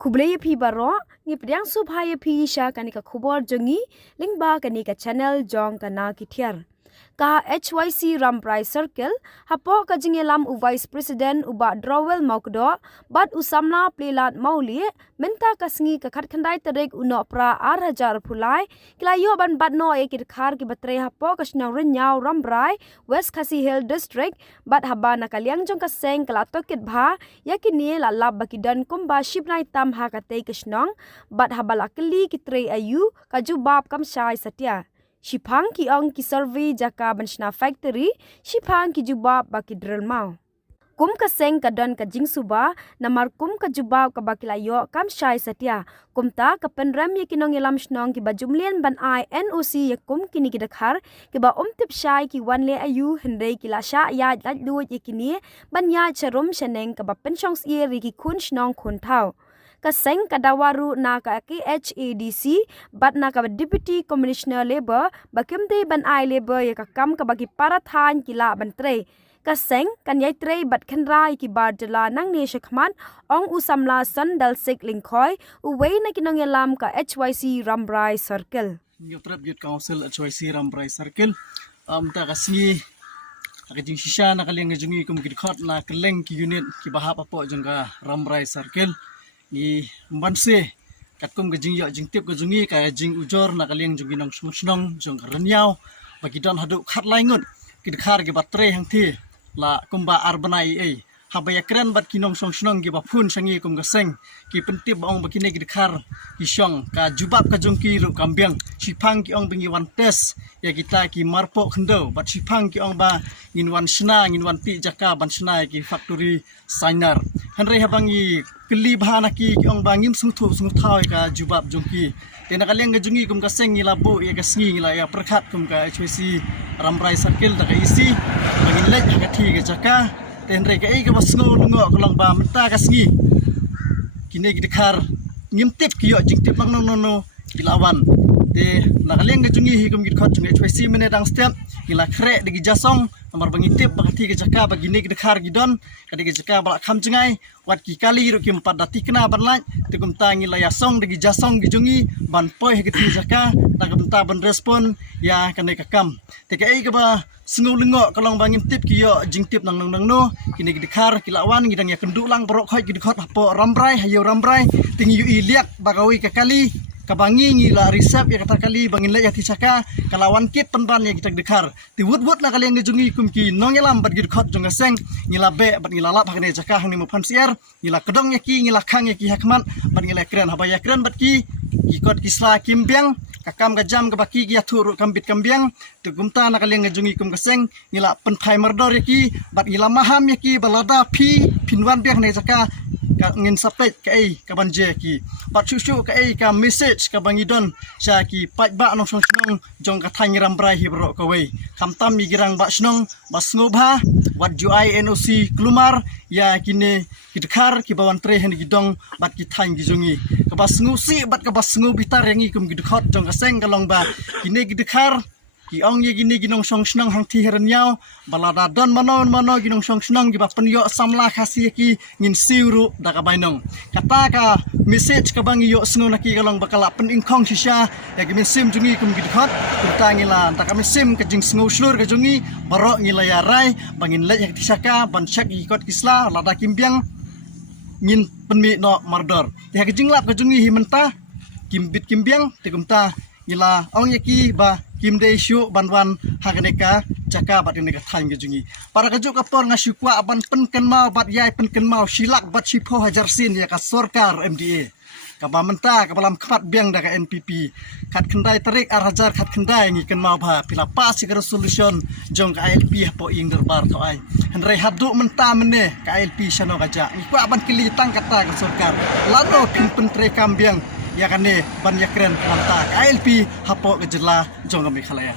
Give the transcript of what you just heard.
Kublaya pi baro ngi pdiang subhaya pi sha kanika khubor jongi lingba kanika channel jong kana kithiar ka HYC Rambrai Circle hapo ka jingelam u Vice President uba Drawel Maukdo bat usamna plelat mauli menta kasngi ka khatkhandai terek uno pra 8000 phulai kilayo ban batno ekir khar ki batre hapo kasnang renyau Rambrai West Khasi Hill District bat habana kaliang jong kaseng kala tokit bha yakini la lab bakidan kumba shipnai tam ha ka te kasnang bat habala kli kitre ayu kaju bab kam shai satya Shipang ki ong ki survey jaka banshna factory shipang ki jubab baki drill mau kum ka seng ka don ka jingsuba namar kum ka jubab ka bakilayo kam shai satya kumta ka penram ye kinong elam shnong ki bajumlian ban I NOC ye kum kini ki dakhar ki ba tip shai ki wan le ayu hendrei ki la sha ya la lu ye kini ban ya charum sheneng ka ba penshong ye ri ki kun shnong khun thau kaseng kadawaru na ka HADC bat na ka Deputy Commissioner Labor bakimte ban I Labor ya ka kam ka bagi parathan kila bantre kaseng kan yai tre bat khanrai ki bar jala nang ne shakman ong usamla san dal sik lingkhoi uwei na kinong yalam ka HYC Rambrai Circle Youth Council HYC Rambrai Circle ta kasngi akajing shisha na kaleng jungi kum kidkhot na kaleng ki unit ki bahap apo jangka Rambrai Circle ni mbanse katkum gajing yo jing tip gajungi ka jing ujor na kaliang jungi nong smusnong jong renyau bagi don hadu khat laingut kidkhar ge batre hangthi la kumba arbanai ei habaya kren bat kinong song ge bapun sangi kum gaseng ki pentip ong bakine kidkhar ki shong ka jubab ka jongki ru kambyang sipang ki ong bengi wan tes ya kita ki marpo khndo bat sipang ki ong ba ngin wan sna ngin wan ti jaka ban sna ki factory signer hanrei habangi keli bahana ki ong bangim sungthu thai ka jubab jongki tena kaleng gajungi kum kaseng ngila bu ya kasngi ngila ya perkhat kum ka HYC Rambrai Circle da ka isi bangin lej ka thi ka jaka tenre ka ei ka basngo lungo kulang ba menta kasngi kine gidkhar ngimtip ki yo jingtip lang no kilawan te nakaleng gajungi hi kum gidkhot jung HYC mene dang step ngila khre de jasong nomor bangitip bakati ke jaka bagine gidkhar gidon kadege jaka bala kham jengai wat ki kali ru ki empat dati kena banlaj tikum tangi layasong de jasong gijungi ban poi hegeti jaka tak benta ban respon ya kane kakam teke ei ka ba sengu lengo kalong bangim tip ki yo jingtip nang no kine gidkhar kilawan gidang ya kenduk lang borok khoi gidkhot hapo Rambrai hayo Rambrai tingi yu iliak bagawi ka kali kabangi ngila risap ya kata kali bangin lek ya tisaka kalawan kit penban ya kita dekhar ti wut na kali yang ngejungi kumki nongelam bat gidkhot jonga seng ngila be bat ngila lap hakane jaka hang ni muphan siar ngila kedong ya ki ngila khang ya ki hakman bat ngila kren habaya kren bat ki kot kisla kimbyang kakam gajam ka baki ki athuru kambit kambyang tu gumta na kali yang ngejungi kum kaseng ngila penpai merdor ya ki bat ngila maham ya ki balada pinwan biak ne jaka ngin sapet ka ei ka banje ki bat susu ka ei ka message ka bangidon sha ki pat ba nong song jong ka thang Rambrai hi bro ka wei khamtam mi girang ba snong basngobha wat ju NOC klumar ya kine kidkhar ki bawan tre hen gidong bat ki thang gijungi ka basngu si bat ka basngu bitar yang ikum gidkhot jong ka seng kalong ba kine kidkhar ki ong ye gini ginong song snong hang thi hernyau balada don mano ginong song snong giba penyo samla khasi ki ngin siuru da ka bainong kata ka message ka bang yo sngo naki kalong bakala pen ingkhong shisha ya gi sim jungi kum gidkhot kurtangila ta ka sim ka jing sngo slur ka jungi barok ngila ya rai bangin lej hak tisaka ban shak ikot kisla lada kimbyang ngin penmi no mardor ya ka jinglap ka jungi himenta kimbit kimbyang tikumta ngila ong yaki ba kimde syu banwan haganeka jaka bat neka thang gejungi para kajuk kapor ngasukwa ban penken mau bat yai penken mau silak bat sipo hajar sin ya ka sorkar MDA ka bamenta ka balam khat biang da ka NPP khat khendai tarik arhajar khat khendai ngi ken mau ba pila pas ka resolution jong ka ILP po ing derbar to ai henrei hadu menta mene ka ILP shano kaja ngi kwa ban kili tang kata ka sorkar lado kin pentre kambiang ya kane ban yakren manta ILP hapo gejela jong kami khalaya